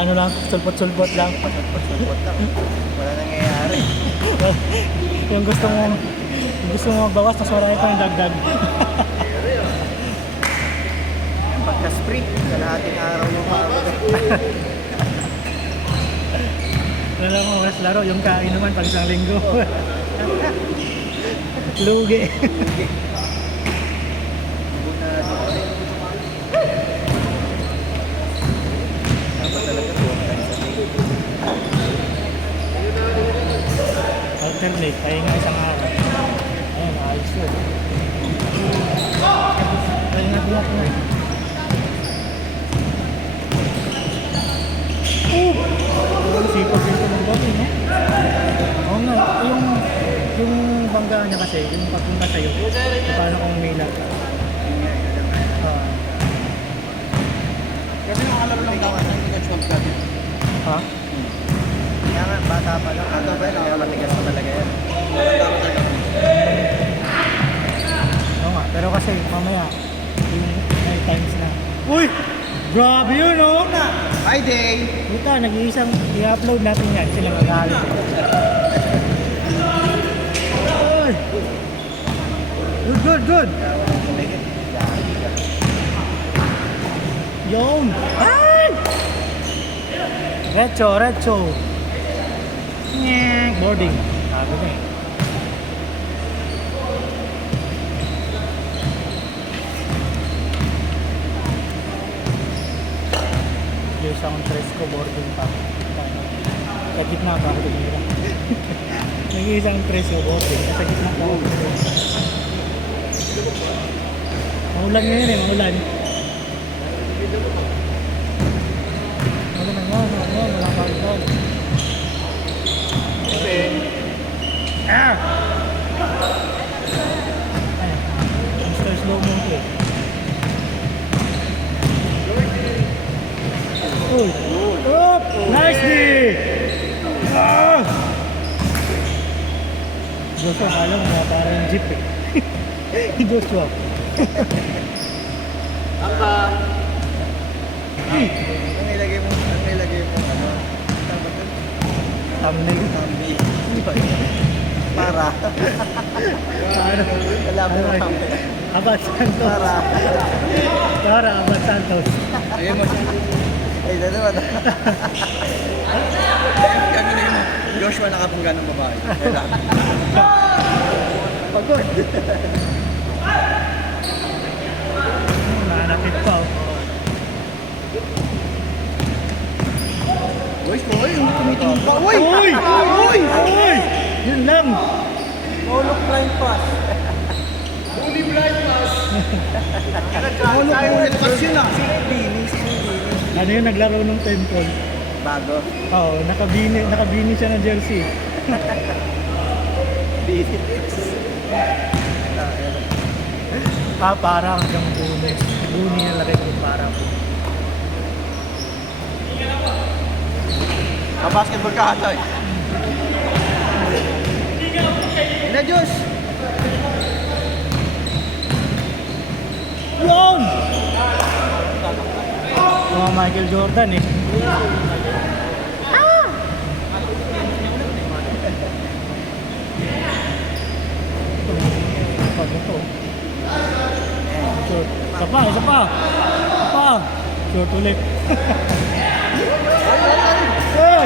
ano lang, sulpot-sulpot lang. Pasot-pasot lang. Wala nangyayari. Yung gusto mo magbawas, tapos marami pang dagdag. Pagka-sprint, kalahating araw yung pagod. Alam mo, mas laro, yung kain naman pag isang linggo. Lugi. Dapat talaga 2 times a day. Alternate, pahinga isang araw. Ayun, ayos yun. Ayun, nabiyak na. Sipag din ito ng gawin, no? Oo nga, yung banggaan niya kasi, yung pagpunta sa'yo, paano kung may lag? Kasi yung alam lang dapat na hindi ka-12 natin. Ha? Kaya nga, bata pa lang. Ano ba yun? Kaya matigas pa talaga yan. Oo nga, pero kasi mamaya, yung may times na. Uy! Grabe yun, no? Hi, Day! Buta, nag-iisang i-upload natin yan. Sila mag-aalit. Uy! Good, good! Yun! Ay! Retso! Nyek! Boarding. Sabi na eh. Yung sound stress ko, boarding pa. Sa gitna pa ako tumira. Nag-iisang stress ko, boarding. Sa gitna pa ako tumira. Maulan ngayon eh, maulan. Wala pa ito. Ah! Ay, Mr. Slow mo ito eh. Uy! Up! Nice D! Ah! Joshua, kala mo nga parang yung jeep eh. Joshua. Amba! Ang nilagay mo, ano? Thumbnail. Tambi. Para. Para. Wala mo ng tambi. Abad Santos. Para Abad Santos. Ayun mo. Ay, dalawa na. Kami na yun. Joshua nakapunggan ng babae. Wala. Pagod. Nanakit pa oh. Boys, yung tumitingin pa. Uy! Uy! Yun lang. Molok blind pass. Only blind pass. Molok blind pass yun ah. Sino Bini? Ano yun, naglaro ng temple? Bago. Oo, nakabini siya ng jersey. Bini. Parang hanggang Guni. Guni yung lagay ko parang. Basketball ka ata eh. Ina Diyos! Yun! Mga Michael Jordan eh. Pag ito. Short. Isa pa. Short ulit. Hey!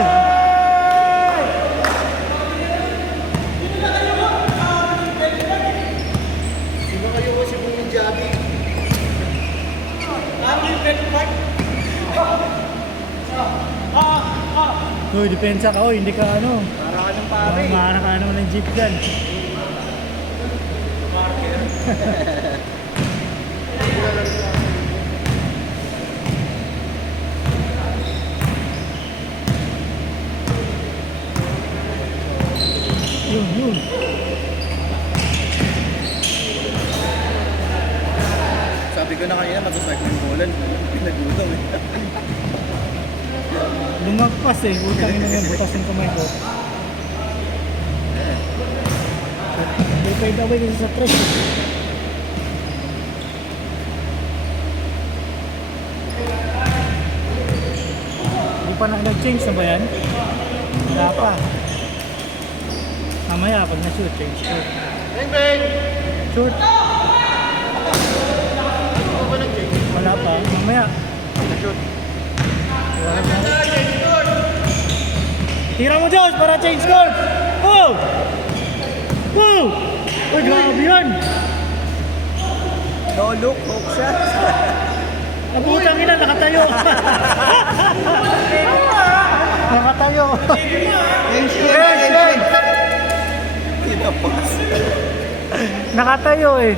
Sino kayo mo si Buming Jabi? Uy, depensa ka. Uy, hindi ka ano. Para ka ng pare. Mahara ka naman ng jeep dyan. Yun. Sabi ko na kanina mag-cycle yung bulan. Pinagutong eh. Lumagpas eh. Utang ina yan. Butas yung kamay ko. May fade away kasi sa trash. Hindi pa pa na, nag-change na ba yan? Wala pa. Mamaya, pag na-shoot, change shoot. Shoot. Wala pa, mamaya. Wala pa. Tira mo, Josh, para change score! Oh! Oh! Uy, grabe yan! No look, hook shot. Naputang ina, nakatayo. Nakatayo. Tinapas. Nakatayo eh.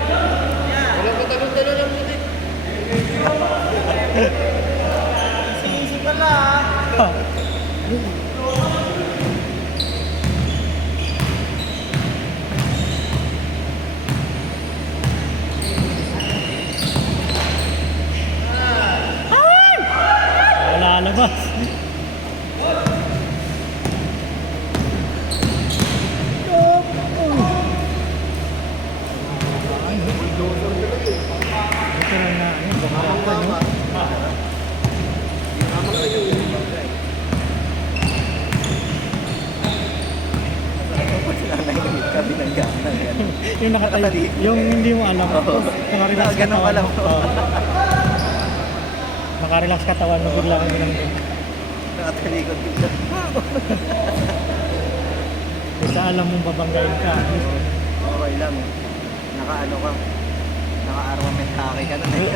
Sisi pala. Lalabas. Ito lang na, bumabak pa nyo. Yung nakatayo, yung hindi mo alam. Nakarelax Ganun katawan. alam. Oo. Nakarelax katawan mo, bigla ka bilang Nakatalikod bigla. Basta alam mong babanggain ka. Okay lang. Naka-ano ka. Naka-armament haki ka nun eh.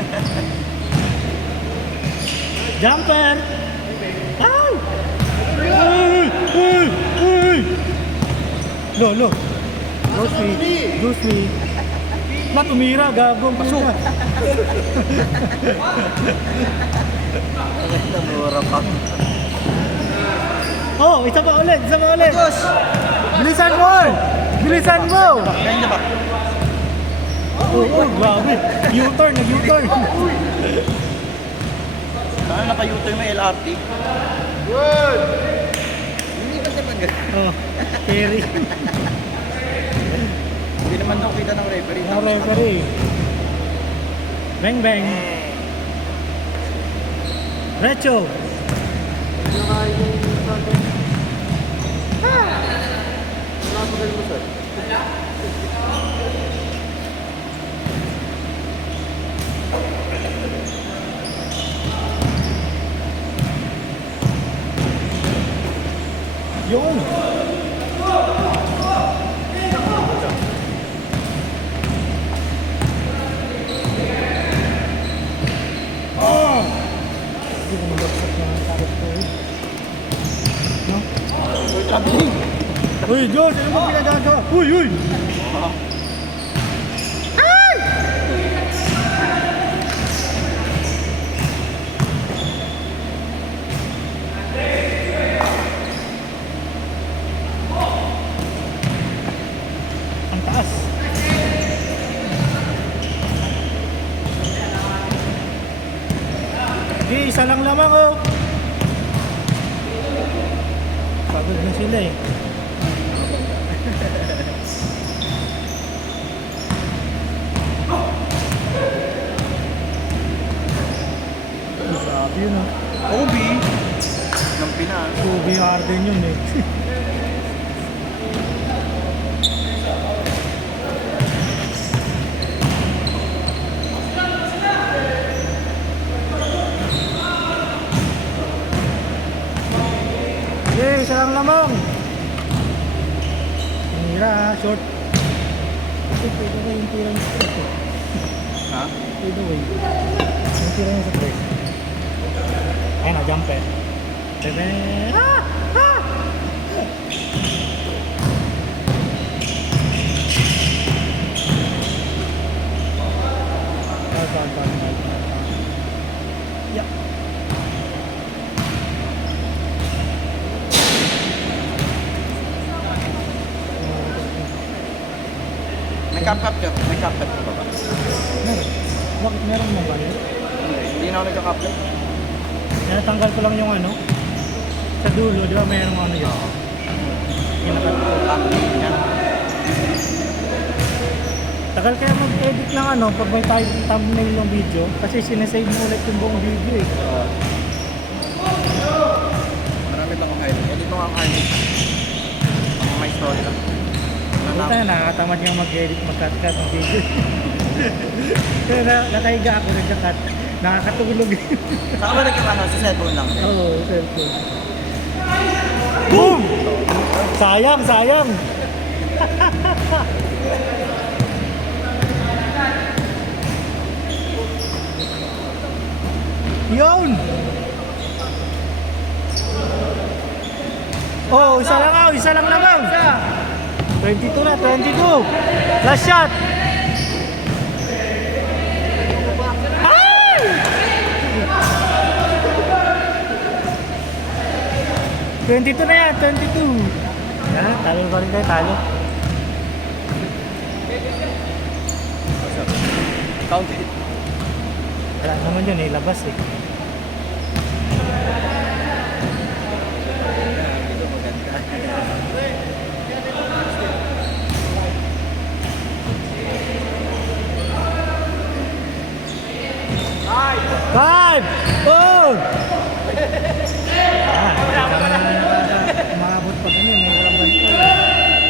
Jumper! Ay! Uy! Uy! Uy! Lo! Ghost me! Ba't umira? Gagong pasok! Namura pa. Oh! Isa pa ulit! Diyos! Bilisan mo! Bilisan mo! Ganyan ba? Oh, grabe! U-turn! Nag-U-turn! Saan nakayuto yung may LRT? Good! Hindi ba naman ganyan? Oh, carry. Hindi naman daw kita ng referee. Ang referee. Bang bang. Recho. Yun. Oh! Hindi ko nabagsak na ang sarap ko eh. No? Uy, Diyos! Ano ba pinagagawa? Uy! Ay! Ang taas. Okay, isa lang lamang oh. Pagod na sila eh. Grabe yun ah. OB! Ng Pinas. Kobe Harden yun eh. Okay, isa lang lamang. Tira, short. Pwede ba yung tira niya sa press eh? Ha? Pwede ba yung tira niya sa press? Ayun na, jumper. Bebe! Ah! Ah! Yeah. May cap-cap ka? May cap-cap ka ba? Meron. Bakit meron mo ba yun? Hindi na ako nagka-cap-cap. Natanggal ko lang yung ano. Sa dulo, di ba mayroong ano yun? Kinakat ko. Yan. Tagal kaya mag-edit ng ano pag may thumbnail ng video kasi sinesave mo ulit yung buong video eh. ang Harley. May story lang. Puta na, nakakatamad niyang mag-edit, mag-cut-cut ng video. Pero nakahiga ako, nagka-cut. Nakakatulog. Saan ba nagkakano? Sa cellphone lang din. Oo, cellphone. Boom! Sayang, sayang! Yun! Oh, isa lang naman. 22 na, 22. Last shot. Ay! 22 na yan, 22. Yan, talo pa rin tayo, talo. Count it. Wala naman yun, ilabas eh. Five, four,